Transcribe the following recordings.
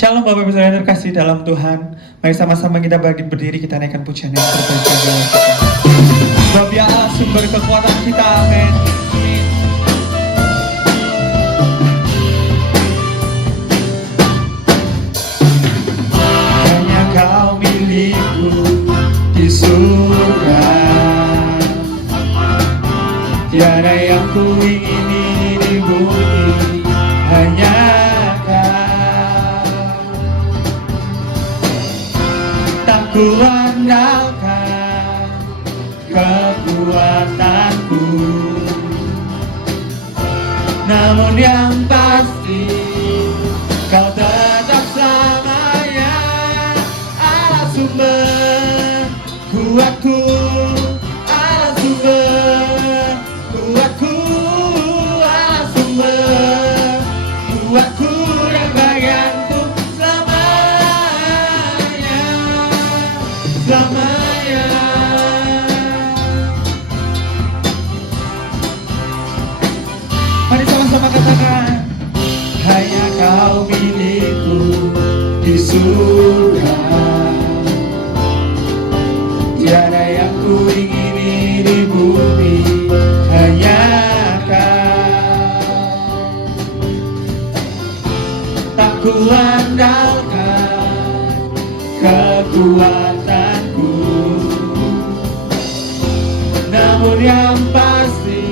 Shalom Bapak Ibu Saudara terkasih dalam Tuhan. Mari sama-sama kita berdiri, kita naikkan pujian yang terbaik. Sebab Dia sumber kekuatan kita, amin. Hanya Kau milikku di surga, tiada yang ku ingini di bumi, hanya ku andalkan kekuatanku, namun yang pasti Kau tetap selamanya Allah sumber kuatku, Allah sumber kuatku, Allah sumber kuatku dan bagianku selamanya. Mari sama-sama katakan, hanya Kau milikku di surga, tiada yang ku ingini di bumi, hanya Kau. Tak ku andalkan kekuatanku, namun yang pasti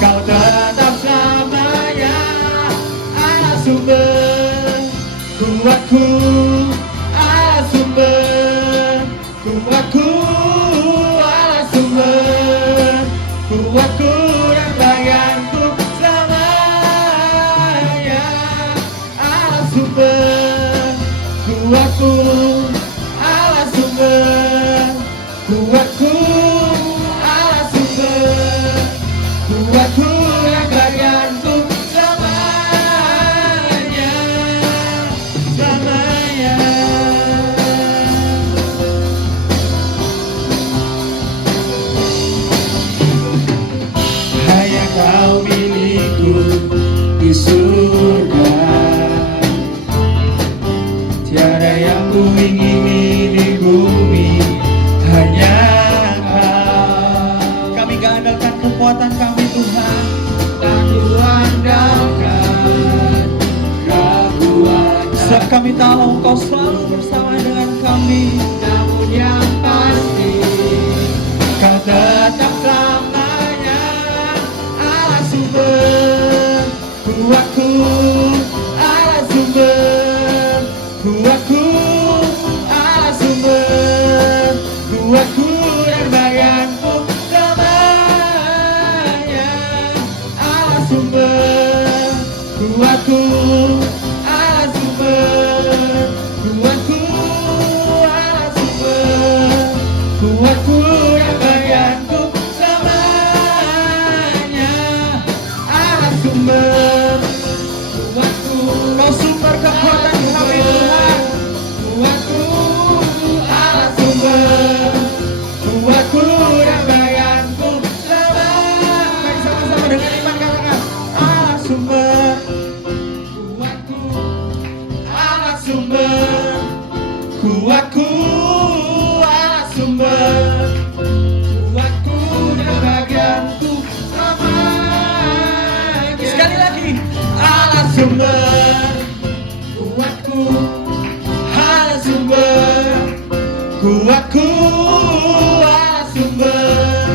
Kau tetap selamanya Allah sumber kuatku, Allah sumber kuatku, Allah sumber kuatku dan bagianku selamanya Allah sumber kuatku, Allah sumber kuatku, Allah sumber kuatku dan bagianku selamanya, selamanya. Hanya Kau milikku di surga, tiada yang ku ingini di bumi, hanya Kau. Kami gak andalkan kekuatan kami Tuhan, tak ku andalkan kekuatan. Sebab kami tahu Kau selalu bersama dengan kami, namun yang pasti Kau tetap selamanya Allah sumber kuatku, Allah sumber kuatku, Allah sumber kuatku dan bagianku selamanya Allah sumber kuatku, Allah sumber kuatku, Allah sumber kuatku dan bagianku selamanya Allah sumber kuatku. Kau sumber kekuatan kami Tuhan, kuatku, Allah sumber kuatku dan bagianku selamanya. Mari sama-sama dengan iman katakan, Allah sumber kuatku, Allah sumber kuatku, Allah sumber kuatku dan bagianku selamanya. Sekali lagi, Allah sumber kuatku, Allah sumber kuatku, Allah sumber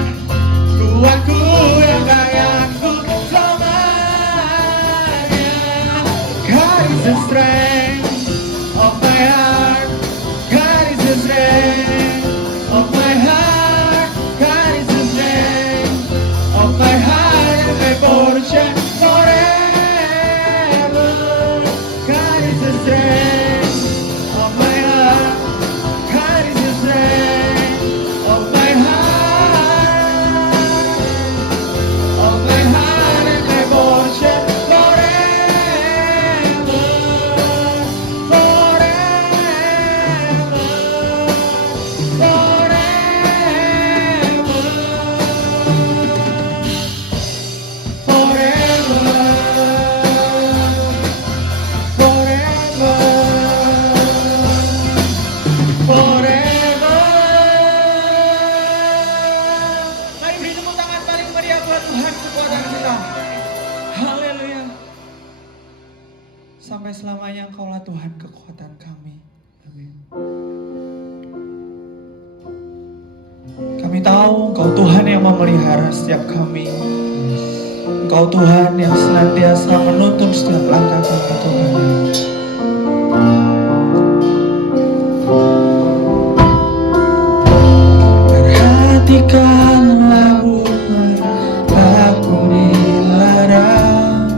kuatku dan bagianku selamanya. God is the strength of my heart, God is the strength of my heart, God is the strength of my heart and my portion forever. God is the strength of my heart, God is the strength Tuhan kekuatan kita. Haleluya. Sampai selamanya Engkaulah Tuhan kekuatan kami. Amin. Kami tahu Engkau Tuhan yang memelihara setiap kami. Engkau Tuhan yang senantiasa menuntun setiap langkah kami, Tuhan. Perhatikanlah bunga bakung di ladang,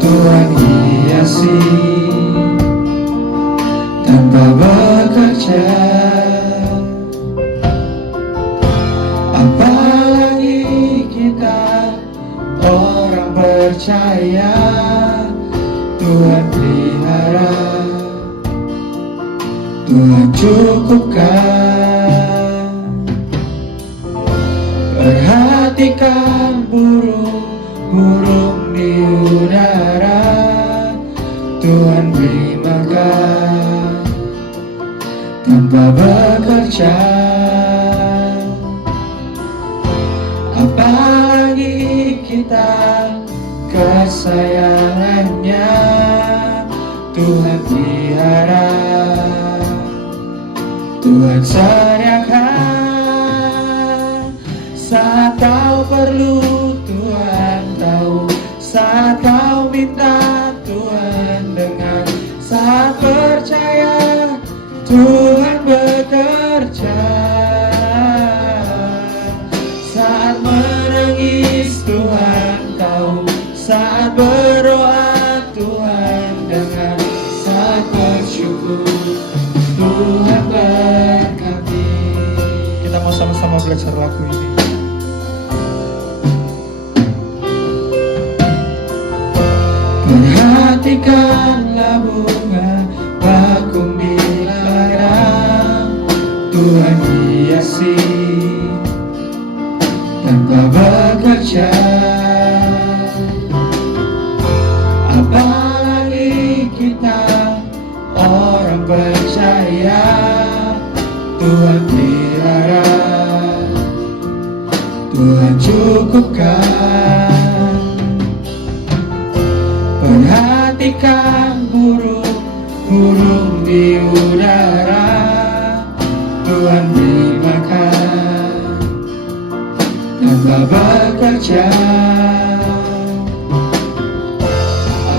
Tuhan hiasi tanpa bekerja. Apalagi kita orang percaya, Tuhan pelihara, Tuhan cukupkan. Perhatikan burung-burung di udara, Tuhan beri makan tanpa bekerja. Apalagi kita kesayangannya, Tuhan pelihara, Tuhan sediakan. Saat kau perlu, Tuhan tahu. Saat kau minta, Tuhan dengar. Saat percaya, Tuhan bekerja. Saat menangis, Tuhan tahu. Saat berdoa, Tuhan dengar. Saat bersyukur, Tuhan berkati. Kita mau sama-sama belajar lagu ini. Perhatikanlah bunga bakung di ladang, Tuhan hiasi tanpa bekerja. Apalagi kita orang percaya, Tuhan pelihara, Tuhan cukupkan. Perhatikan burung di udara, Tuhan beri makan tanpa bekerja.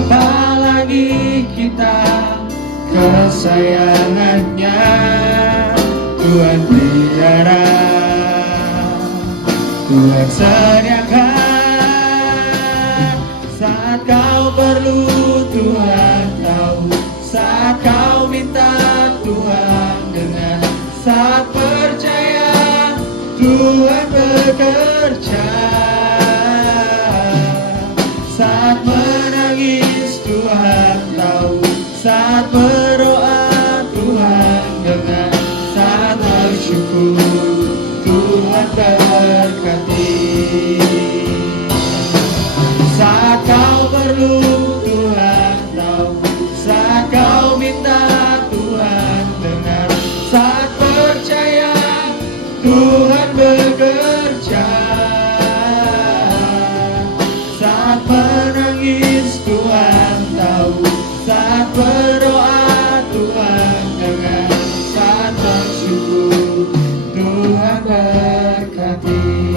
Apalagi kita kesayangannya, Tuhan pelihara, Tuhan sediakan. Saat kau perlu, Tuhan tahu. Saat kau minta, Tuhan dengar. Saat percaya, Tuhan bekerja. Saat menangis, Tuhan tahu. Saat berdoa, Tuhan dengar. Saat bersyukur, Tuhan berkati. Saat kau perlu, Tuhan tahu. Saat kau minta, Tuhan dengar. Saat percaya, Tuhan bekerja. Saat menangis, Tuhan tahu. Saat berdoa, Tuhan dengar. Saat bersyukur, Tuhan berkati.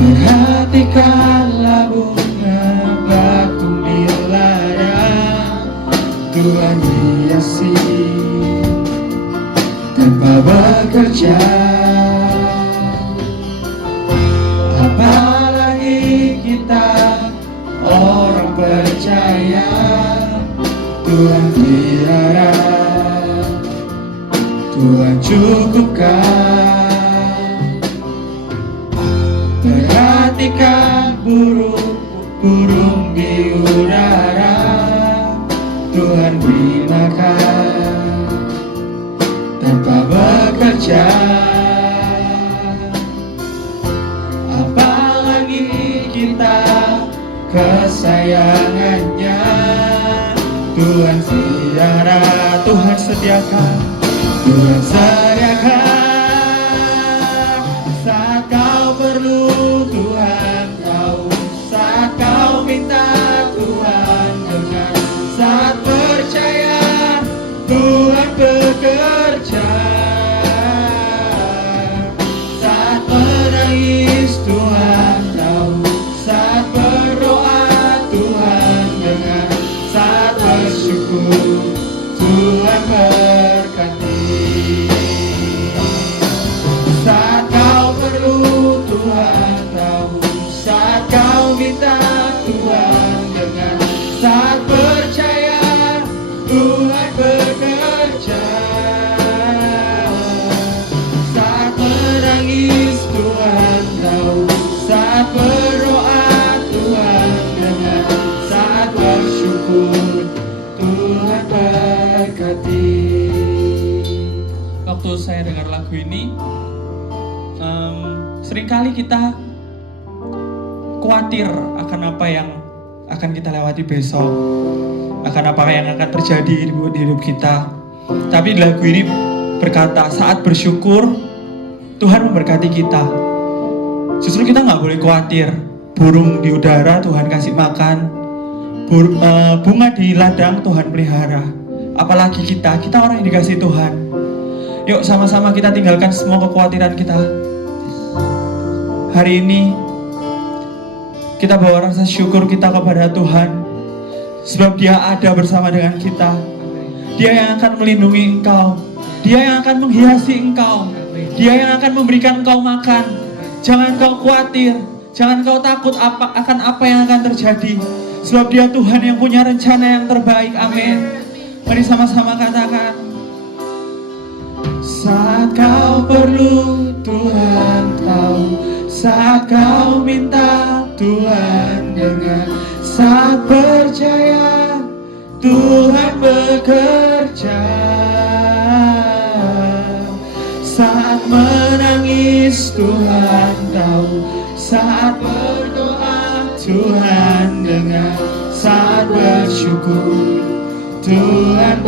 Perhatikanlah bunga bakung di ladang, Tuhan hiasi tanpa bekerja. Apalagi kita orang percaya, Tuhan pelihara, Tuhan cukupkan. Perhatikan burung di udara, Tuhan beri makan tanpa bekerja. Apalagi kita kesayangannya, Tuhan pelihara, Tuhan sediakan. Tuhan sediakan. Saat kau perlu Tuhan tahu, saat kau minta Tuhan dengar, saat percaya Tuhan bekerja, saat menangis Tuhan tahu, saat berdoa Tuhan dengar, saat bersyukur Tuhan berkati. Saat kau perlu Tuhan tahu, saat kau minta Tuhan dengar, saat percaya Tuhan bekerja, saat menangis Tuhan tahu, saat berdoa Tuhan dengar, saat bersyukur Tuhan berkati. Waktu saya dengar lagu ini, seringkali kita khawatir akan apa yang akan kita lewati besok, akan apa yang akan terjadi di hidup kita. Tapi lagu ini berkata, saat bersyukur Tuhan memberkati kita. Justru kita nggak boleh khawatir. Burung di udara Tuhan kasih makan, bunga di ladang Tuhan pelihara. Apalagi kita orang yang dikasih Tuhan. Yuk sama-sama kita tinggalkan semua kekhawatiran kita. Hari ini kita bawa rasa syukur kita kepada Tuhan, sebab Dia ada bersama dengan kita. Dia yang akan melindungi engkau, Dia yang akan menghiasi engkau, Dia yang akan memberikan engkau makan. Jangan kau khawatir, jangan kau takut akan apa yang akan terjadi, sebab Dia Tuhan yang punya rencana yang terbaik. Amin. Mari sama-sama katakan, saat kau perlu Tuhan tahu, saat kau minta Tuhan dengar, saat percaya Tuhan bekerja, saat menangis Tuhan tahu, saat berdoa Tuhan dengar, saat bersyukur Tuhan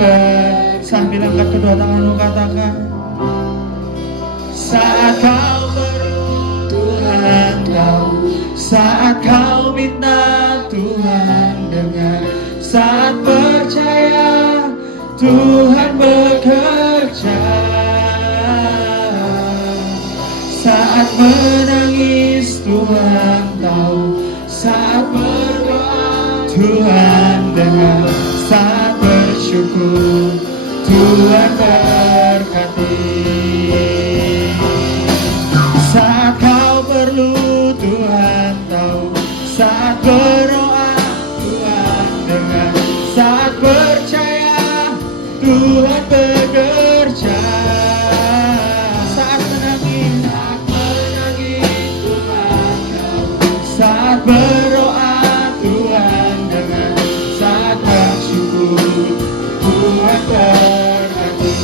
sambil angkat kedua tanganmu katakan, saat kau perlu Tuhan tahu, saat kau minta Tuhan dengar, saat percaya Tuhan bekerja, saat menangis Tuhan tahu, saat berdoa Tuhan dengar, saat bersyukur Tuhan berkati. Saat kau perlu Tuhan tahu, saat berdoa Tuhan dengar, saat percaya Tuhan bekerja, saat menangis Tuhan tahu, saat berdoa Tuhan dengar, saat bersyukur Tuhan berkati.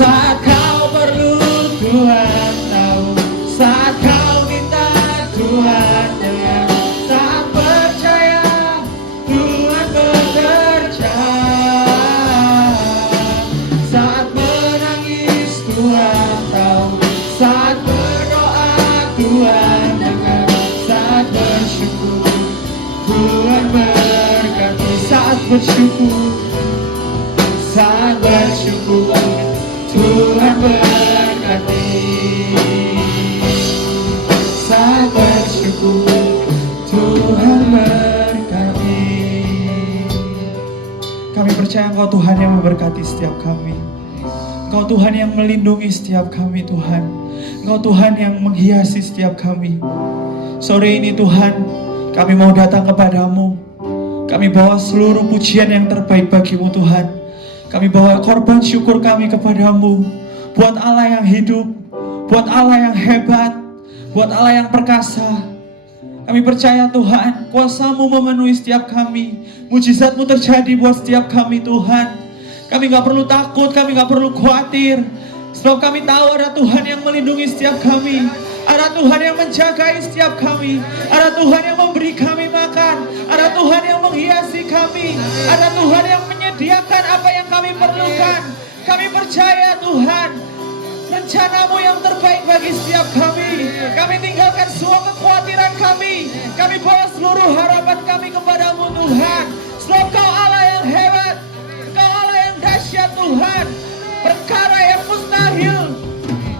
Saat kau perlu Tuhan tahu, saat kau minta Tuhan dengar, saat percaya Tuhan bekerja, saat menangis Tuhan tahu, saat berdoa Tuhan dengar, saat bersyukur Tuhan berkati. Saat bersyukur Tuhan berkati. Saat bersyukur Tuhan berkati. Kami percaya Engkau Tuhan yang memberkati setiap kami. Engkau Tuhan yang melindungi setiap kami Tuhan. Engkau Tuhan yang menghiasi setiap kami. Sore ini Tuhan, kami mau datang kepadamu. Kami bawa seluruh pujian yang terbaik bagimu Tuhan. Kami bawa korban syukur kami kepadamu. Buat Allah yang hidup, buat Allah yang hebat, buat Allah yang perkasa. Kami percaya Tuhan, kuasa-Mu memenuhi setiap kami. Mujizat-Mu terjadi buat setiap kami Tuhan. Kami gak perlu takut, kami gak perlu khawatir. Sebab kami tahu ada Tuhan yang melindungi setiap kami. Ada Tuhan yang menjagai setiap kami. Ada Tuhan yang memberi kami makan. Ada Tuhan yang menghiasi kami. kami. Ada Tuhan yang menyediakan apa yang kami perlukan. Kami percaya Tuhan, rencana-Mu yang terbaik bagi setiap kami. Kami tinggalkan semua kekhawatiran kami. Kami bawa seluruh harapan kami kepada-Mu Tuhan. Sebab Kau Allah yang hebat, Kau Allah yang dahsyat Tuhan. Perkara yang mustahil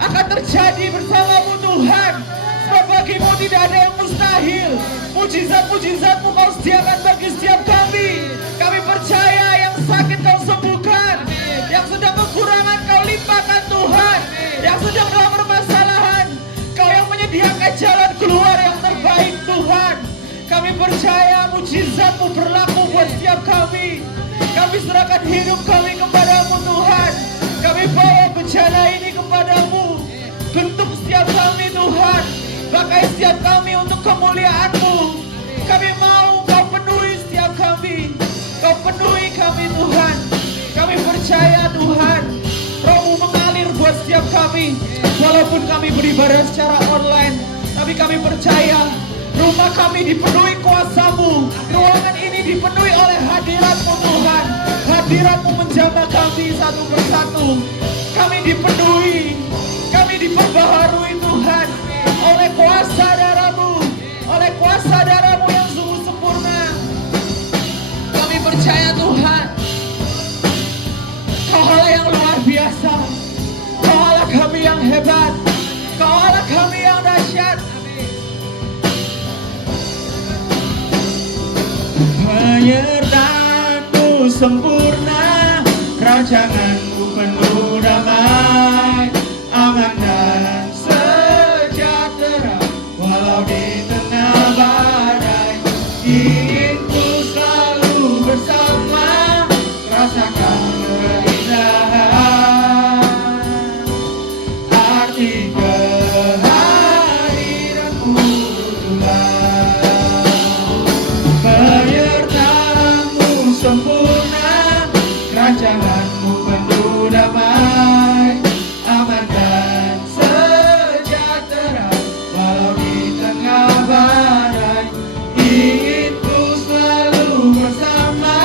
akan terjadi bersama-Mu Tuhan. Sebab bagi-Mu tidak ada yang mustahil. Mujizat-mujizat-Mu Kau sediakan bagi setiap kami. Kami percaya yang sakit Kau sembuhkan, yang sedang kekurangan Kau limpahkan Tuhan, yang sedang dalam permasalahan Kau yang menyediakan jalan keluar yang terbaik Tuhan. Kami percaya mujizat-Mu berlaku buat setiap kami. Kami serahkan hidup kami kepada-Mu Tuhan. Kami bawa bencana ini kepada-Mu. Bentuk setiap kami Tuhan, pakai setiap kami untuk kemuliaan-Mu. Kami mau Kau penuhi setiap kami. Kau penuhi kami Tuhan. Kami percaya Tuhan, Roh-Mu mengalir buat setiap kami. Walaupun kami beribadah secara online, tapi kami percaya rumah kami dipenuhi kuasa-Mu. Ruangan ini dipenuhi oleh hadirat-Mu Tuhan. Hadirat-Mu menjamah kami satu persatu. Kami dipenuhi, kami diperbaharui Tuhan oleh kuasa darah-Mu, oleh kuasa darah-Mu yang sungguh sempurna. Kami percaya Tuhan, Kau Allah yang luar biasa. Kau Allah kami yang hebat. Kau Allah kami yang dahsyat. Penyertaan-Mu sempurna, rancangan-Mu penuh damai, aman dan sejahtera. Walau di tengah badai, ingin ku selalu bersama, rasakan keindahan arti kehadiran-Mu Tuhan. Penyertaan-Mu sempurna, rancangan-Mu penuh damai, aman dan sejahtera. Walau di tengah badai, ingin ku selalu bersama,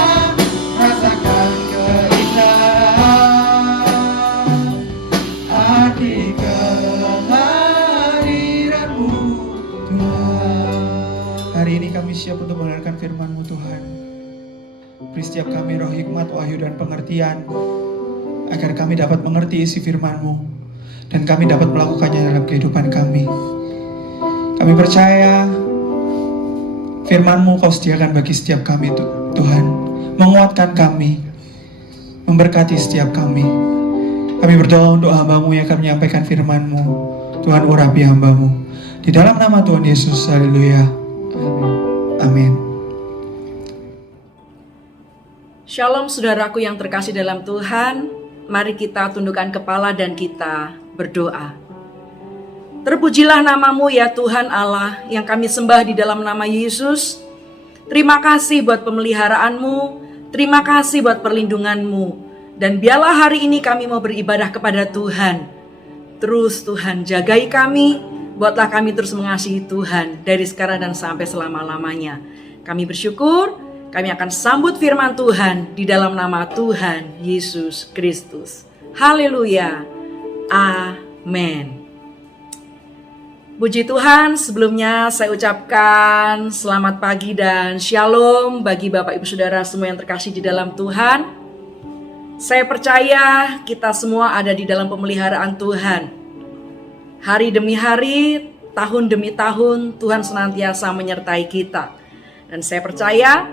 rasakan keindahan arti kehadiran-Mu Tuhan. Hari ini kami siap untuk mendengarkan firman-Mu Tuhan. Beri setiap kami roh hikmat, wahyu dan pengertian, agar kami dapat mengerti isi firman-Mu dan kami dapat melakukannya dalam kehidupan kami. Kami percaya firman-Mu Kau sediakan bagi setiap kami Tuhan, menguatkan kami, memberkati setiap kami. Kami berdoa untuk hamba-Mu yang akan menyampaikan firman-Mu. Tuhan urapi hamba-Mu. Di dalam nama Tuhan Yesus, haleluya. Amin. Shalom saudaraku yang terkasih dalam Tuhan. Mari kita tundukkan kepala dan kita berdoa. Terpujilah nama-Mu ya Tuhan Allah yang kami sembah di dalam nama Yesus. Terima kasih buat pemeliharaan-Mu, terima kasih buat perlindungan-Mu. Dan biarlah hari ini kami mau beribadah kepada Tuhan. Terus Tuhan jagai kami, buatlah kami terus mengasihi Tuhan dari sekarang dan sampai selama-lamanya. Kami bersyukur, kami akan sambut firman Tuhan di dalam nama Tuhan Yesus Kristus. Haleluya. Amin. Puji Tuhan, sebelumnya saya ucapkan selamat pagi dan shalom bagi Bapak Ibu Saudara semua yang terkasih di dalam Tuhan. Saya percaya kita semua ada di dalam pemeliharaan Tuhan. Hari demi hari, tahun demi tahun, Tuhan senantiasa menyertai kita. Dan saya percaya,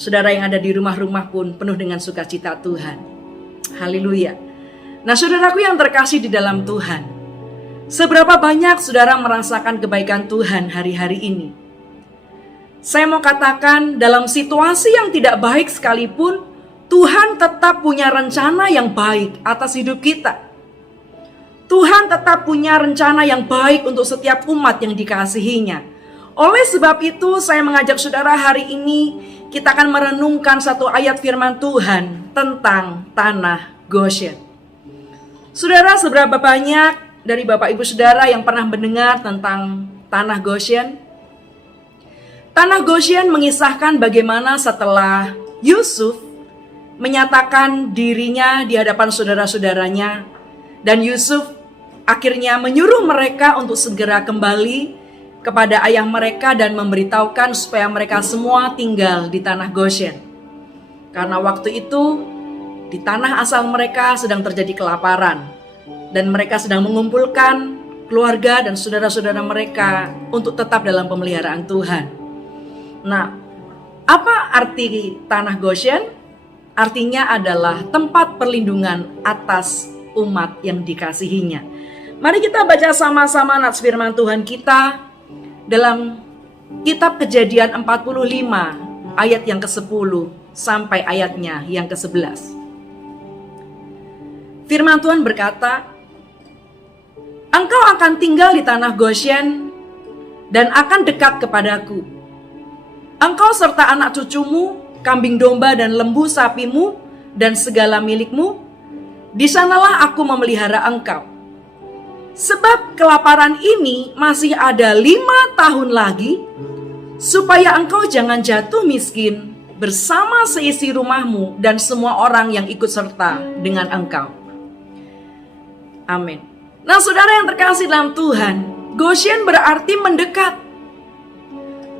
saudara yang ada di rumah-rumah pun penuh dengan sukacita Tuhan. Haleluya. Nah, saudaraku yang terkasih di dalam Tuhan, seberapa banyak saudara merasakan kebaikan Tuhan hari-hari ini? Saya mau katakan, dalam situasi yang tidak baik sekalipun, Tuhan tetap punya rencana yang baik atas hidup kita. Tuhan tetap punya rencana yang baik untuk setiap umat yang dikasihinya. Oleh sebab itu, saya mengajak saudara hari ini, kita akan merenungkan satu ayat firman Tuhan tentang tanah Goshen. Saudara, seberapa banyak dari Bapak Ibu Saudara yang pernah mendengar tentang tanah Goshen? Tanah Goshen mengisahkan bagaimana setelah Yusuf menyatakan dirinya di hadapan saudara-saudaranya, dan Yusuf akhirnya menyuruh mereka untuk segera kembali kepada ayah mereka dan memberitahukan supaya mereka semua tinggal di tanah Goshen. Karena waktu itu di tanah asal mereka sedang terjadi kelaparan, dan mereka sedang mengumpulkan keluarga dan saudara-saudara mereka untuk tetap dalam pemeliharaan Tuhan. Nah, apa arti tanah Goshen? Artinya adalah tempat perlindungan atas umat yang dikasihinya. Mari kita baca sama-sama nats firman Tuhan kita dalam kitab Kejadian 45 ayat yang ke-10 sampai ayatnya yang ke-11. Firman Tuhan berkata, "Engkau akan tinggal di tanah Goshen dan akan dekat kepadaku. Engkau serta anak cucumu, kambing domba dan lembu sapimu, dan segala milikmu, di sanalah aku memelihara engkau. Sebab kelaparan ini masih ada 5 tahun lagi, supaya engkau jangan jatuh miskin bersama seisi rumahmu dan semua orang yang ikut serta dengan engkau." Amin. Nah, saudara yang terkasih dalam Tuhan, Goshen berarti mendekat.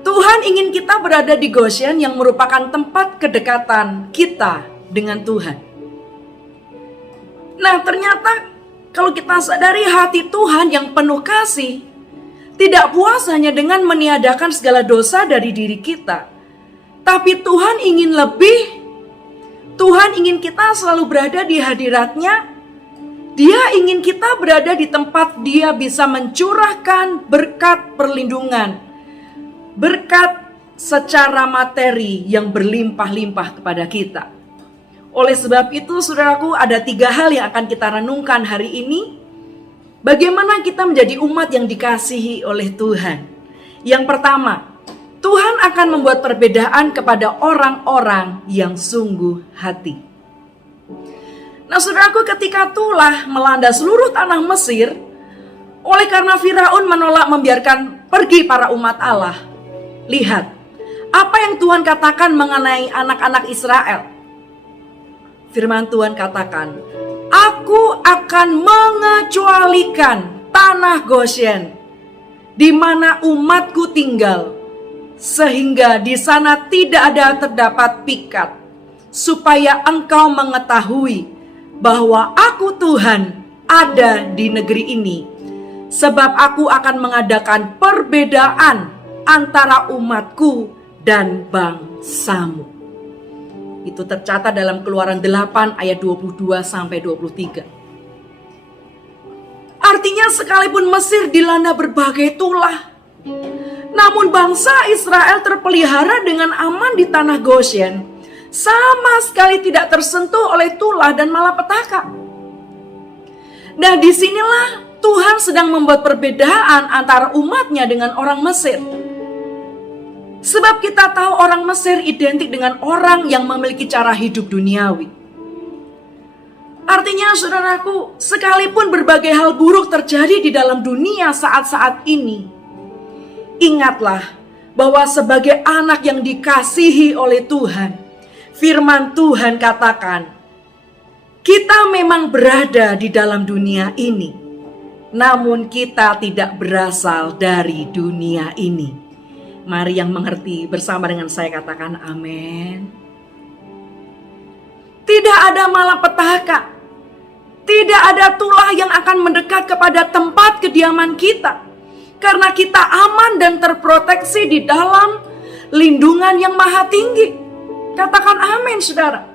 Tuhan ingin kita berada di Goshen yang merupakan tempat kedekatan kita dengan Tuhan. Nah, ternyata kalau kita sadari hati Tuhan yang penuh kasih, tidak puas hanya dengan meniadakan segala dosa dari diri kita, tapi Tuhan ingin lebih. Tuhan ingin kita selalu berada di hadirat-Nya. Dia ingin kita berada di tempat Dia bisa mencurahkan berkat perlindungan, berkat secara materi yang berlimpah-limpah kepada kita. Oleh sebab itu, saudaraku, ada 3 hal yang akan kita renungkan hari ini. Bagaimana kita menjadi umat yang dikasihi oleh Tuhan. Yang pertama, Tuhan akan membuat perbedaan kepada orang-orang yang sungguh hati. Nah, saudaraku, ketika tulah melanda seluruh tanah Mesir, oleh karena Firaun menolak membiarkan pergi para umat Allah, lihat apa yang Tuhan katakan mengenai anak-anak Israel. Firman Tuhan katakan, "Aku akan mengecualikan tanah Goshen di mana umatku tinggal, sehingga di sana tidak ada terdapat pikat, supaya engkau mengetahui bahwa aku Tuhan ada di negeri ini, sebab aku akan mengadakan perbedaan antara umatku dan bangsamu." Itu tercatat dalam Keluaran 8 ayat 22 sampai 23. Artinya sekalipun Mesir dilanda berbagai tulah, namun bangsa Israel terpelihara dengan aman di tanah Goshen, sama sekali tidak tersentuh oleh tulah dan malapetaka. Nah, disinilah Tuhan sedang membuat perbedaan antara umatnya dengan orang Mesir. Sebab kita tahu orang Mesir identik dengan orang yang memiliki cara hidup duniawi. Artinya, saudaraku, sekalipun berbagai hal buruk terjadi di dalam dunia saat-saat ini, ingatlah bahwa sebagai anak yang dikasihi oleh Tuhan, firman Tuhan katakan, kita memang berada di dalam dunia ini, namun kita tidak berasal dari dunia ini. Mari yang mengerti bersama dengan saya katakan amin. Tidak ada malapetaka, tidak ada tulah yang akan mendekat kepada tempat kediaman kita, karena kita aman dan terproteksi di dalam lindungan yang maha tinggi. Katakan amin, saudara.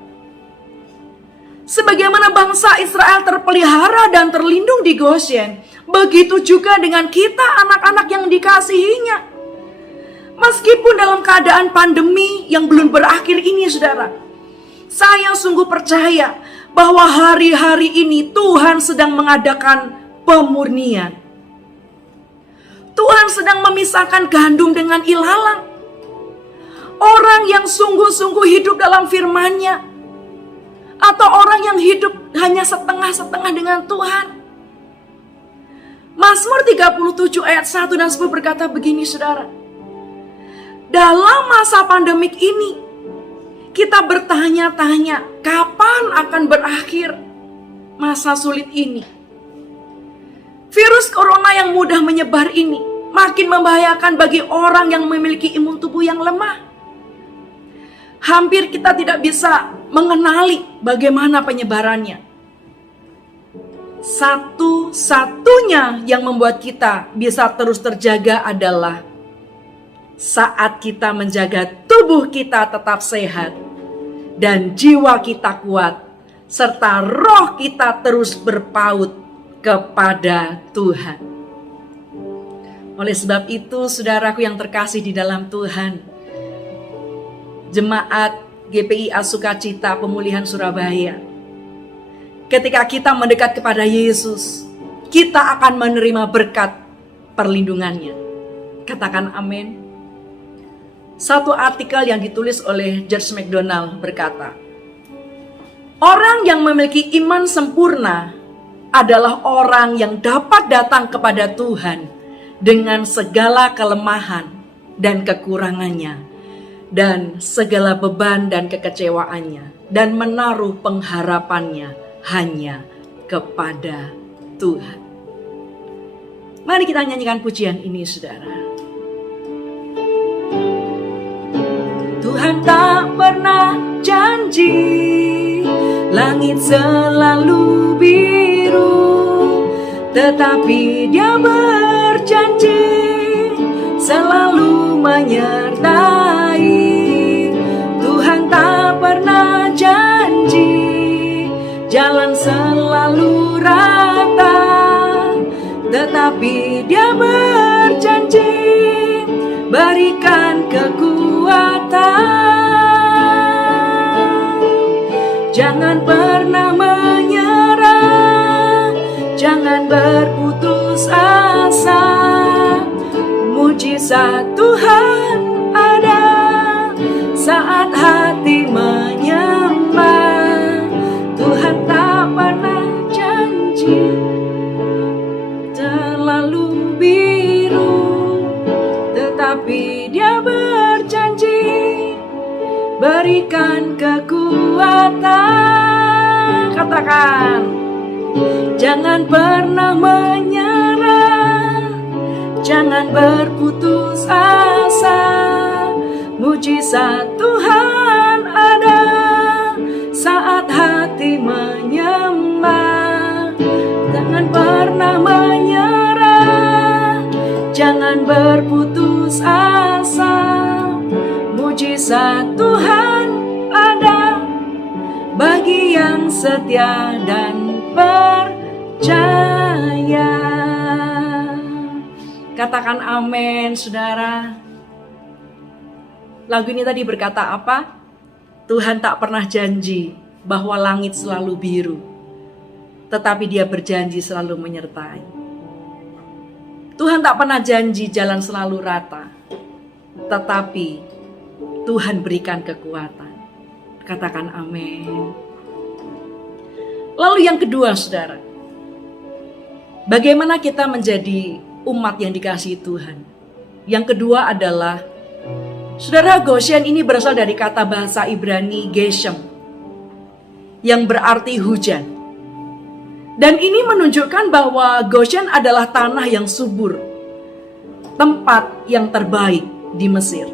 Sebagaimana bangsa Israel terpelihara dan terlindung di Goshen, begitu juga dengan kita anak-anak yang dikasihinya. Meskipun dalam keadaan pandemi yang belum berakhir ini, saudara, saya sungguh percaya bahwa hari-hari ini Tuhan sedang mengadakan pemurnian. Tuhan sedang memisahkan gandum dengan ilalang. Orang yang sungguh-sungguh hidup dalam firman-Nya, atau orang yang hidup hanya setengah-setengah dengan Tuhan. Mazmur 37 ayat 1 dan 10 berkata begini, saudara, dalam masa pandemik ini, kita bertanya-tanya, kapan akan berakhir masa sulit ini? Virus corona yang mudah menyebar ini makin membahayakan bagi orang yang memiliki imun tubuh yang lemah. Hampir kita tidak bisa mengenali bagaimana penyebarannya. Satu-satunya yang membuat kita bisa terus terjaga adalah saat kita menjaga tubuh kita tetap sehat dan jiwa kita kuat, serta roh kita terus berpaut kepada Tuhan. Oleh sebab itu, saudaraku yang terkasih di dalam Tuhan, Jemaat GPIA Sukacita Pemulihan Surabaya, ketika kita mendekat kepada Yesus, kita akan menerima berkat perlindungannya. Katakan amin. Satu artikel yang ditulis oleh George MacDonald berkata, orang yang memiliki iman sempurna adalah orang yang dapat datang kepada Tuhan dengan segala kelemahan dan kekurangannya, dan segala beban dan kekecewaannya, dan menaruh pengharapannya hanya kepada Tuhan. Mari kita nyanyikan pujian ini, saudara. Tuhan tak pernah janji langit selalu biru, tetapi Dia berjanji selalu menyertai. Tuhan tak pernah janji jalan selalu rata, tetapi Dia berjanji berikan kekuatan. Jangan pernah menyerah, jangan berputus asa. Mujizat Tuhan ada saat hati menyembah. Tuhan tak pernah janji terlalu biru, tetapi Dia berjanji berikan kekuatan. Katakan, jangan pernah menyerah, jangan berputus asa. Mujizat Tuhan ada saat hati menyembah. Jangan pernah menyerah, jangan berputus asa. Mujizat Tuhan ada bagi yang setia dan percaya. Katakan amin, saudara. Lagu ini tadi berkata apa? Tuhan tak pernah janji bahwa langit selalu biru, tetapi Dia berjanji selalu menyertai. Tuhan tak pernah janji jalan selalu rata, tetapi Tuhan berikan kekuatan. Katakan amin. Lalu yang kedua, saudara, bagaimana kita menjadi umat yang dikasihi Tuhan? Yang kedua adalah, saudara, Goshen ini berasal dari kata bahasa Ibrani Geshem, yang berarti hujan. Dan ini menunjukkan bahwa Goshen adalah tanah yang subur, tempat yang terbaik di Mesir.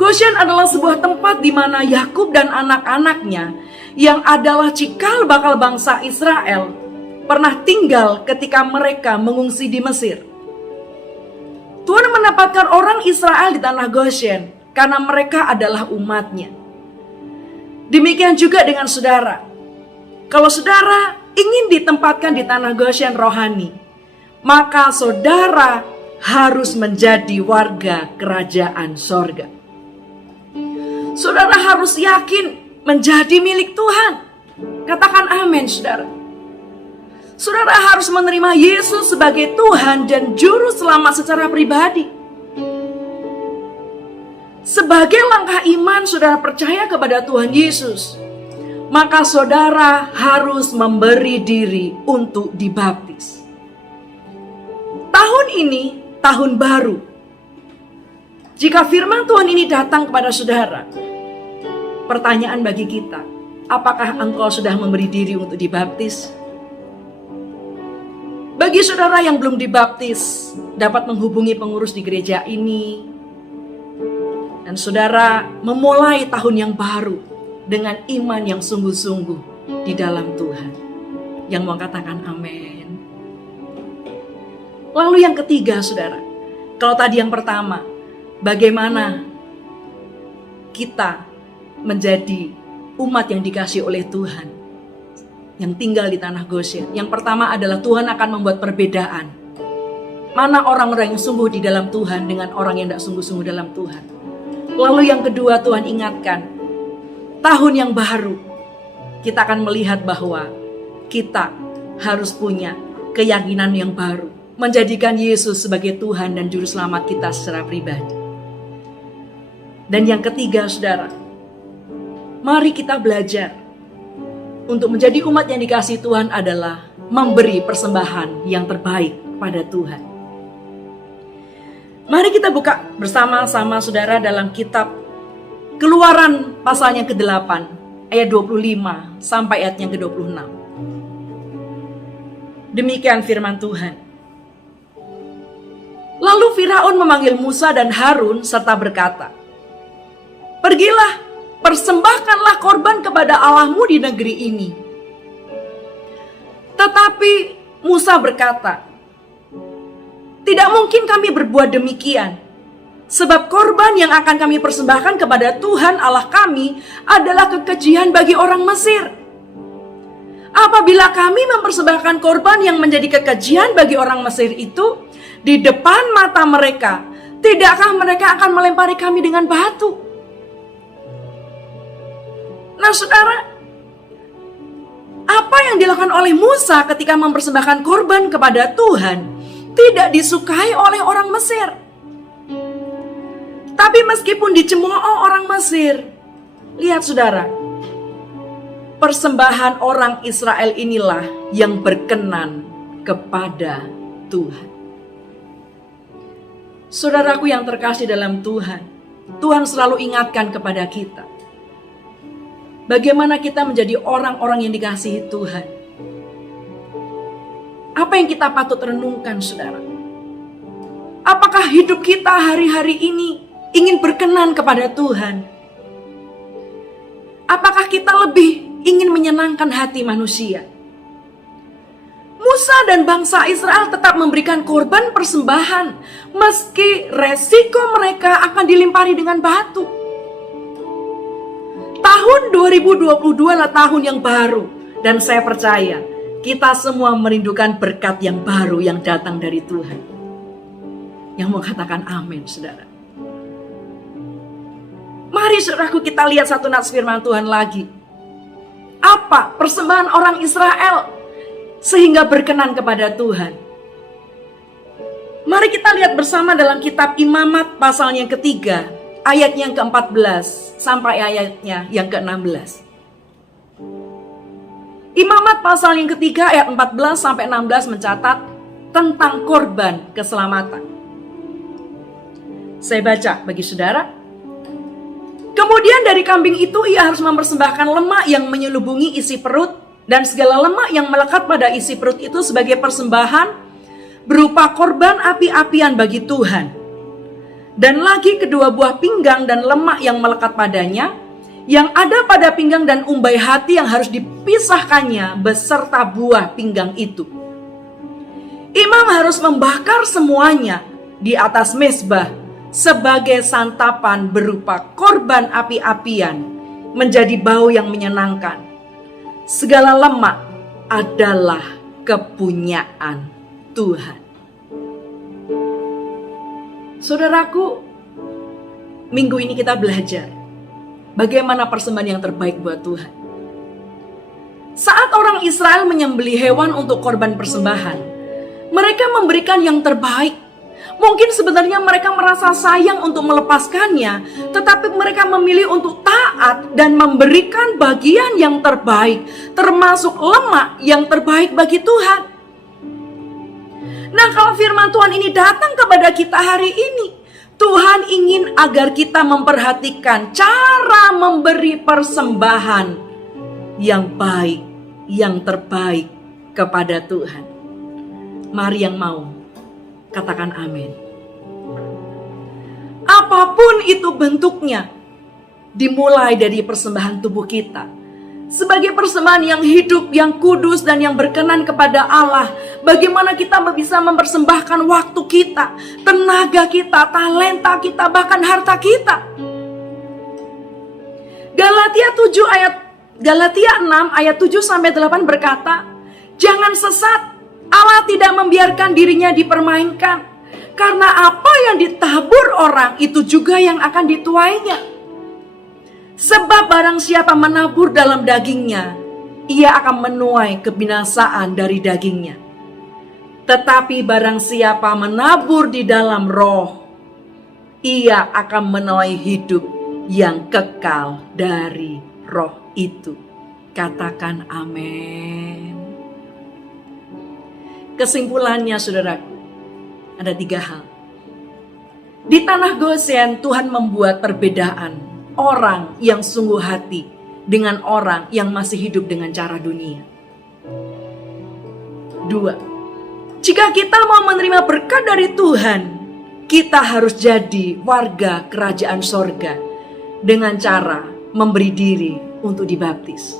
Goshen adalah sebuah tempat di mana Yakub dan anak-anaknya yang adalah cikal bakal bangsa Israel pernah tinggal ketika mereka mengungsi di Mesir. Tuhan menempatkan orang Israel di tanah Goshen karena mereka adalah umatnya. Demikian juga dengan saudara. Kalau saudara ingin ditempatkan di tanah Goshen rohani, maka saudara harus menjadi warga kerajaan sorga. Saudara harus yakin menjadi milik Tuhan. Katakan amin, saudara. Saudara harus menerima Yesus sebagai Tuhan dan Juru Selamat secara pribadi. Sebagai langkah iman saudara percaya kepada Tuhan Yesus, maka saudara harus memberi diri untuk dibaptis. Tahun ini, tahun baru. Jika firman Tuhan ini datang kepada saudara, pertanyaan bagi kita, apakah engkau sudah memberi diri untuk dibaptis? Bagi saudara yang belum dibaptis, dapat menghubungi pengurus di gereja ini. Dan saudara memulai tahun yang baru dengan iman yang sungguh-sungguh di dalam Tuhan. Yang mau katakan amin. Lalu yang ketiga saudara, kalau tadi yang pertama, bagaimana kita menjadi umat yang dikasih oleh Tuhan, yang tinggal di tanah Goshen. Yang pertama adalah Tuhan akan membuat perbedaan. Mana orang-orang yang sungguh di dalam Tuhan dengan orang yang tidak sungguh-sungguh dalam Tuhan. Lalu yang kedua, Tuhan ingatkan, tahun yang baru, kita akan melihat bahwa kita harus punya keyakinan yang baru, menjadikan Yesus sebagai Tuhan dan Juru Selamat kita secara pribadi. Dan yang ketiga saudara, mari kita belajar untuk menjadi umat yang dikasihi Tuhan adalah memberi persembahan yang terbaik pada Tuhan. Mari kita buka bersama-sama saudara dalam kitab Keluaran pasalnya ke-8 ayat 25 sampai ayatnya ke-26. Demikian firman Tuhan. Lalu Firaun memanggil Musa dan Harun serta berkata, "Pergilah, persembahkanlah korban kepada Allahmu di negeri ini." Tetapi Musa berkata, "Tidak mungkin kami berbuat demikian, sebab korban yang akan kami persembahkan kepada Tuhan Allah kami adalah kekejian bagi orang Mesir. Apabila kami mempersembahkan korban yang menjadi kekejian bagi orang Mesir itu di depan mata mereka, tidakkah mereka akan melempari kami dengan batu?" Nah saudara, apa yang dilakukan oleh Musa ketika mempersembahkan korban kepada Tuhan tidak disukai oleh orang Mesir. Tapi meskipun dicemooh orang Mesir, lihat saudara, persembahan orang Israel inilah yang berkenan kepada Tuhan. Saudaraku yang terkasih dalam Tuhan, Tuhan selalu ingatkan kepada kita, bagaimana kita menjadi orang-orang yang dikasihi Tuhan. Apa yang kita patut renungkan saudara? Apakah hidup kita hari-hari ini ingin berkenan kepada Tuhan? Apakah kita lebih ingin menyenangkan hati manusia? Musa dan bangsa Israel tetap memberikan korban persembahan meski resiko mereka akan dilempari dengan batu. Tahun 2022 adalah tahun yang baru, dan saya percaya kita semua merindukan berkat yang baru yang datang dari Tuhan. Yang mau katakan amin saudara. Mari saudaraku kita lihat satu nats firman Tuhan lagi. Apa persembahan orang Israel sehingga berkenan kepada Tuhan? Mari kita lihat bersama dalam kitab Imamat pasal yang ketiga, ayat yang ke-14 sampai ayatnya yang ke-16. Imamat pasal yang ketiga ayat 14 sampai 16 mencatat tentang korban keselamatan. Saya baca bagi saudara. Kemudian dari kambing itu ia harus mempersembahkan lemak yang menyelubungi isi perut dan segala lemak yang melekat pada isi perut itu sebagai persembahan berupa korban api-apian bagi Tuhan. Dan lagi kedua buah pinggang dan lemak yang melekat padanya, yang ada pada pinggang dan umbai hati yang harus dipisahkannya beserta buah pinggang itu. Imam harus membakar semuanya di atas mezbah sebagai santapan berupa korban api-apian menjadi bau yang menyenangkan. Segala lemak adalah kepunyaan Tuhan. Saudaraku, minggu ini kita belajar bagaimana persembahan yang terbaik buat Tuhan. Saat orang Israel menyembelih hewan untuk korban persembahan, mereka memberikan yang terbaik. Mungkin sebenarnya mereka merasa sayang untuk melepaskannya, tetapi mereka memilih untuk taat dan memberikan bagian yang terbaik, termasuk lemak yang terbaik bagi Tuhan. Nah, kalau firman Tuhan ini datang kepada kita hari ini, Tuhan ingin agar kita memperhatikan cara memberi persembahan yang baik, yang terbaik kepada Tuhan. Mari yang mau, katakan amin. Apapun itu bentuknya, dimulai dari persembahan tubuh kita. Sebagai persembahan yang hidup, yang kudus, dan yang berkenan kepada Allah. Bagaimana kita bisa mempersembahkan waktu kita, tenaga kita, talenta kita, bahkan harta kita. Galatia 6 ayat 7-8 berkata, jangan sesat, Allah tidak membiarkan dirinya dipermainkan. Karena apa yang ditabur orang, itu juga yang akan dituainya. Sebab barang siapa menabur dalam dagingnya, ia akan menuai kebinasaan dari dagingnya. Tetapi barang siapa menabur di dalam roh, ia akan menuai hidup yang kekal dari roh itu. Katakan amin. Kesimpulannya saudaraku, ada 3 hal. Di tanah Gosen Tuhan membuat perbedaan orang yang sungguh hati dengan orang yang masih hidup dengan cara dunia. 2. Jika kita mau menerima berkat dari Tuhan, kita harus jadi warga kerajaan sorga dengan cara memberi diri untuk dibaptis.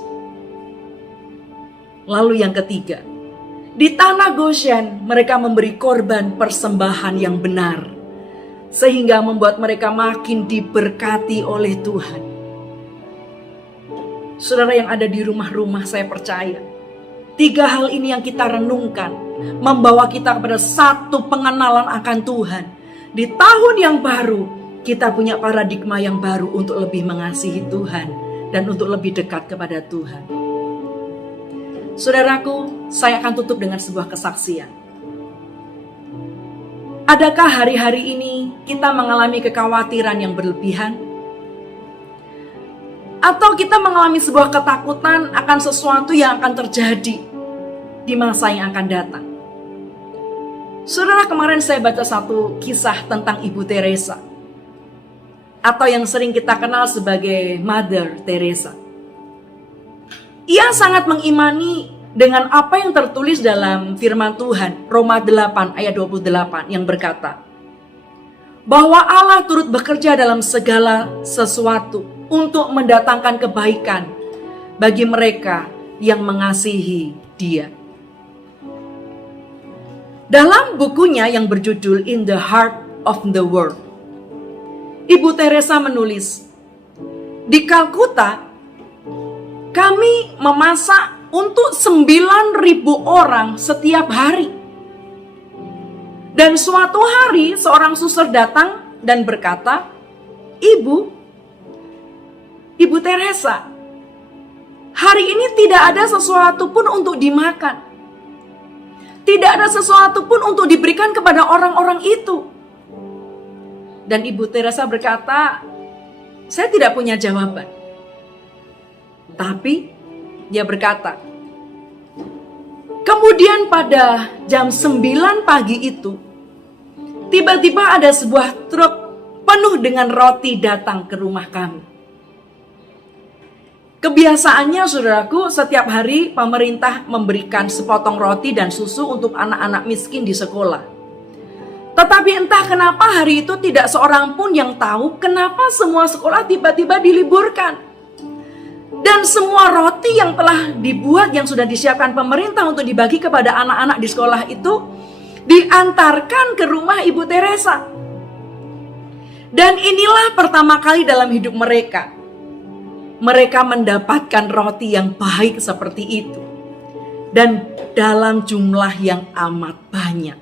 Lalu yang ketiga, di tanah Goshen mereka memberi korban persembahan yang benar, sehingga membuat mereka makin diberkati oleh Tuhan. Saudara yang ada di rumah-rumah, saya percaya 3 hal ini yang kita renungkan membawa kita kepada satu pengenalan akan Tuhan. Di tahun yang baru, kita punya paradigma yang baru untuk lebih mengasihi Tuhan dan untuk lebih dekat kepada Tuhan. Saudaraku, saya akan tutup dengan sebuah kesaksian. Adakah hari-hari ini kita mengalami kekhawatiran yang berlebihan? Atau kita mengalami sebuah ketakutan akan sesuatu yang akan terjadi di masa yang akan datang? Saudara, kemarin saya baca satu kisah tentang Ibu Teresa, atau yang sering kita kenal sebagai Mother Teresa. Ia sangat mengimani dengan apa yang tertulis dalam firman Tuhan, Roma 8 ayat 28 yang berkata, bahwa Allah turut bekerja dalam segala sesuatu untuk mendatangkan kebaikan bagi mereka yang mengasihi Dia. Dalam bukunya yang berjudul In the Heart of the World, Ibu Teresa menulis, di Kalkuta kami memasak untuk 9.000 orang setiap hari. Dan suatu hari seorang suster datang dan berkata, Ibu Teresa, hari ini tidak ada sesuatu pun untuk dimakan. Tidak ada sesuatu pun untuk diberikan kepada orang-orang itu. Dan Ibu Teresa berkata, saya tidak punya jawaban. Tapi dia berkata, kemudian pada jam 9 pagi itu, tiba-tiba ada sebuah truk penuh dengan roti datang ke rumah kami. Kebiasaannya saudaraku, setiap hari pemerintah memberikan sepotong roti dan susu untuk anak-anak miskin di sekolah. Tetapi entah kenapa hari itu tidak seorang pun yang tahu kenapa semua sekolah tiba-tiba diliburkan. Dan semua roti yang telah dibuat, yang sudah disiapkan pemerintah untuk dibagi kepada anak-anak di sekolah itu, diantarkan ke rumah Ibu Teresa. Dan inilah pertama kali dalam hidup mereka, mereka mendapatkan roti yang baik seperti itu. Dan dalam jumlah yang amat banyak.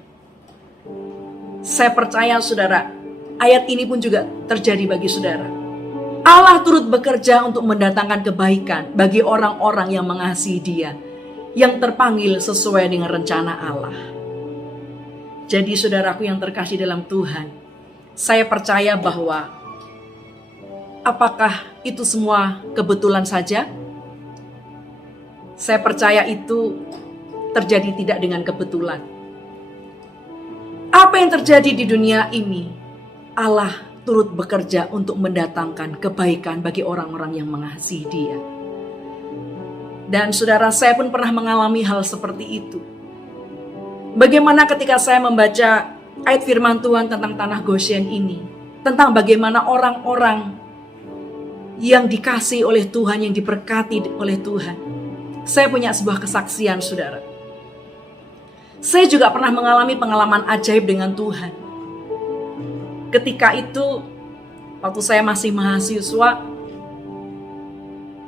Saya percaya saudara, ayat ini pun juga terjadi bagi saudara. Allah turut bekerja untuk mendatangkan kebaikan bagi orang-orang yang mengasihi Dia, yang terpanggil sesuai dengan rencana Allah. Jadi saudaraku yang terkasih dalam Tuhan, saya percaya bahwa apakah itu semua kebetulan saja? Saya percaya itu terjadi tidak dengan kebetulan. Apa yang terjadi di dunia ini Allah turut bekerja untuk mendatangkan kebaikan bagi orang-orang yang mengasihi Dia. Dan saudara, saya pun pernah mengalami hal seperti itu. Bagaimana ketika saya membaca ayat firman Tuhan tentang tanah Goshen ini, tentang bagaimana orang-orang yang dikasihi oleh Tuhan, yang diberkati oleh Tuhan. Saya punya sebuah kesaksian, saudara. Saya juga pernah mengalami pengalaman ajaib dengan Tuhan. Ketika itu, waktu saya masih mahasiswa,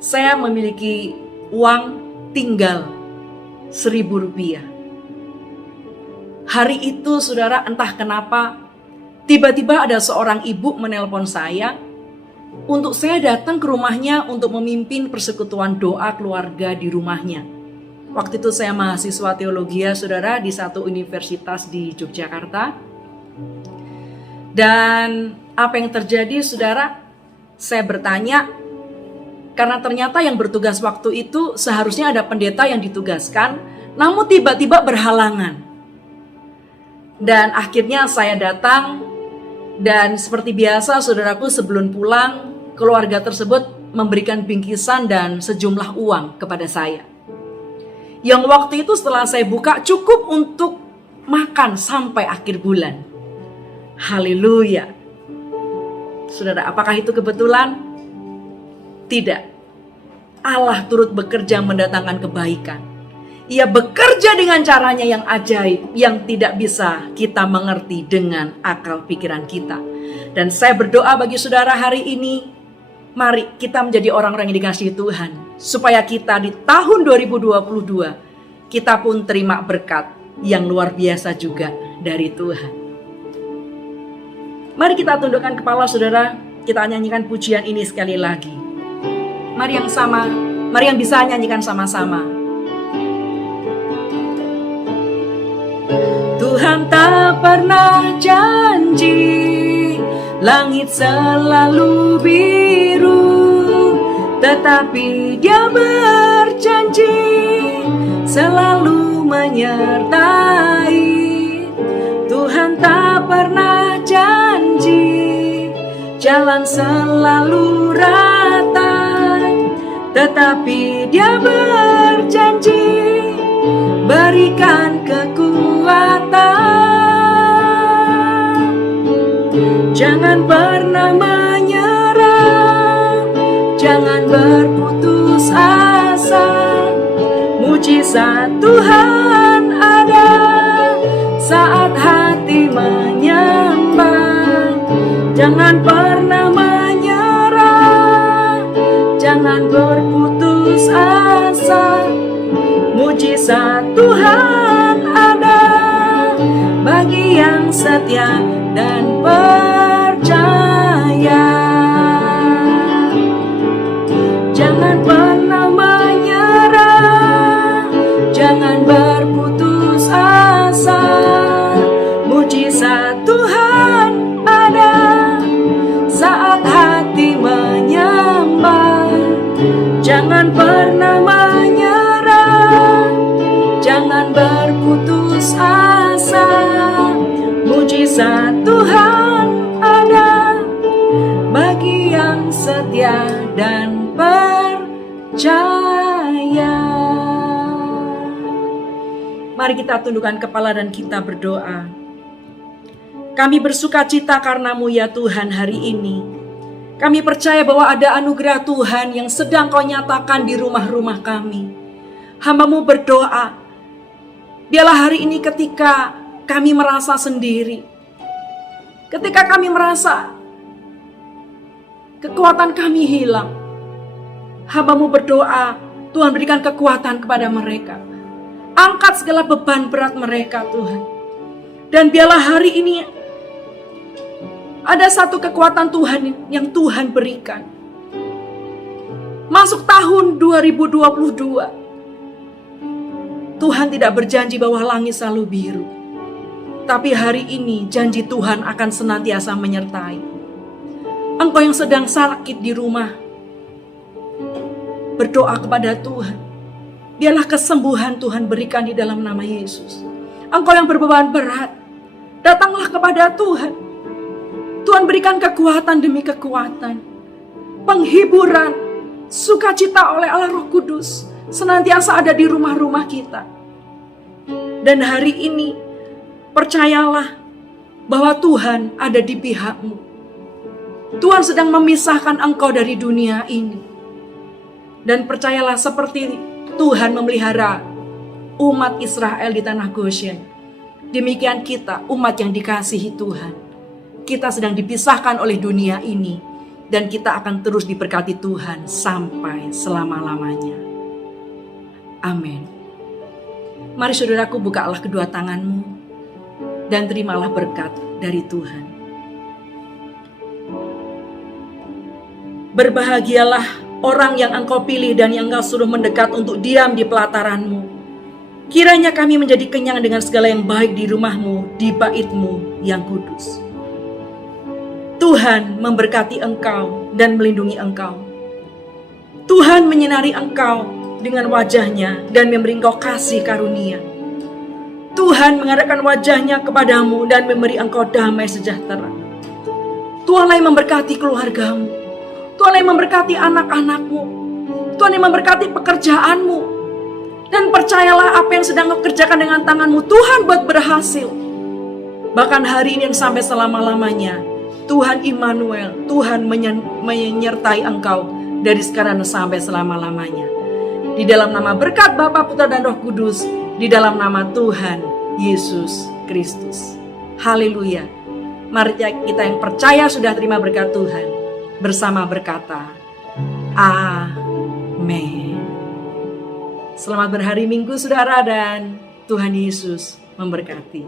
saya memiliki uang tinggal Rp1.000. Hari itu, saudara, entah kenapa, tiba-tiba ada seorang ibu menelpon saya untuk saya datang ke rumahnya untuk memimpin persekutuan doa keluarga di rumahnya. Waktu itu saya mahasiswa teologi, saudara, di satu universitas di Yogyakarta. Dan apa yang terjadi, saudara? Saya bertanya, karena ternyata yang bertugas waktu itu seharusnya ada pendeta yang ditugaskan, namun tiba-tiba berhalangan. Dan akhirnya saya datang, dan seperti biasa, saudaraku, sebelum pulang, keluarga tersebut memberikan bingkisan dan sejumlah uang kepada saya. Yang waktu itu setelah saya buka cukup untuk makan sampai akhir bulan. Haleluya. Saudara, apakah itu kebetulan? Tidak. Allah turut bekerja mendatangkan kebaikan. Ia bekerja dengan caranya yang ajaib, yang tidak bisa kita mengerti dengan akal pikiran kita. Dan saya berdoa bagi saudara hari ini, mari kita menjadi orang-orang yang dikasihi Tuhan. Supaya kita di tahun 2022, kita pun terima berkat yang luar biasa juga dari Tuhan. Mari kita tundukkan kepala, saudara. Kita nyanyikan pujian ini sekali lagi. Mari yang bisa nyanyikan sama-sama. Tuhan tak pernah janji langit selalu biru, tetapi Dia berjanji selalu menyertai. Tuhan tak pernah janji jalan selalu rata, tetapi Dia berjanji berikan kekuatan. Jangan pernah menyerah, jangan berputus asa. Mujizat Tuhan ada saat hati menyembah. Jangan pernah menyerah, jangan berputus asa. Mujizat Tuhan ada bagi yang setia dan percaya. Jangan pernah menyerah, jangan berputus asa. Mujizat Tuhan ada saat hati menyembah. Jangan pernah menyerah, jangan berputus asa. Mujizat Tuhan ada bagi yang setia dan percaya. Mari kita tundukkan kepala dan kita berdoa. Kami bersuka cita karena-Mu ya Tuhan hari ini. Kami percaya bahwa ada anugerah Tuhan yang sedang Kau nyatakan di rumah-rumah kami. Hamba-Mu berdoa, biarlah hari ini ketika kami merasa sendiri, ketika kami merasa kekuatan kami hilang, hamba-Mu berdoa, Tuhan berikan kekuatan kepada mereka. Angkat segala beban berat mereka, Tuhan. Dan biarlah hari ini ada satu kekuatan Tuhan yang Tuhan berikan. Masuk tahun 2022, Tuhan tidak berjanji bahwa langit selalu biru. Tapi hari ini janji Tuhan akan senantiasa menyertai. Engkau yang sedang sakit di rumah, berdoa kepada Tuhan. Biarlah kesembuhan Tuhan berikan di dalam nama Yesus. Engkau yang berbeban berat, datanglah kepada Tuhan. Tuhan berikan kekuatan demi kekuatan, penghiburan, sukacita oleh Allah Roh Kudus senantiasa ada di rumah-rumah kita. Dan hari ini percayalah bahwa Tuhan ada di pihakmu. Tuhan sedang memisahkan engkau dari dunia ini. Dan percayalah seperti Tuhan memelihara umat Israel di tanah Goshen, demikian kita, umat yang dikasihi Tuhan. Kita sedang dipisahkan oleh dunia ini, dan kita akan terus diberkati Tuhan sampai selama-lamanya. Amin. Mari saudaraku, bukalah kedua tanganmu dan terimalah berkat dari Tuhan. Berbahagialah orang yang engkau pilih dan yang engkau suruh mendekat untuk diam di pelataranmu. Kiranya kami menjadi kenyang dengan segala yang baik di rumahmu, di baitmu yang kudus. Tuhan memberkati engkau dan melindungi engkau. Tuhan menyinari engkau dengan wajahnya dan memberi engkau kasih karunia. Tuhan mengadakan wajahnya kepadamu dan memberi engkau damai sejahtera. Tuhanlah yang memberkati keluargamu. Tuhanlah yang memberkati anak-anakmu. Tuhan yang memberkati pekerjaanmu. Dan percayalah apa yang sedang kau kerjakan dengan tanganmu, Tuhan buat berhasil. Bahkan hari ini dan sampai selama-lamanya, Tuhan Immanuel, Tuhan menyertai engkau dari sekarang sampai selama-lamanya. Di dalam nama berkat Bapa, Putra, dan Roh Kudus, di dalam nama Tuhan Yesus Kristus. Haleluya. Mari kita yang percaya sudah terima berkat Tuhan, bersama berkata, Amin. Selamat berhari Minggu saudara, dan Tuhan Yesus memberkati.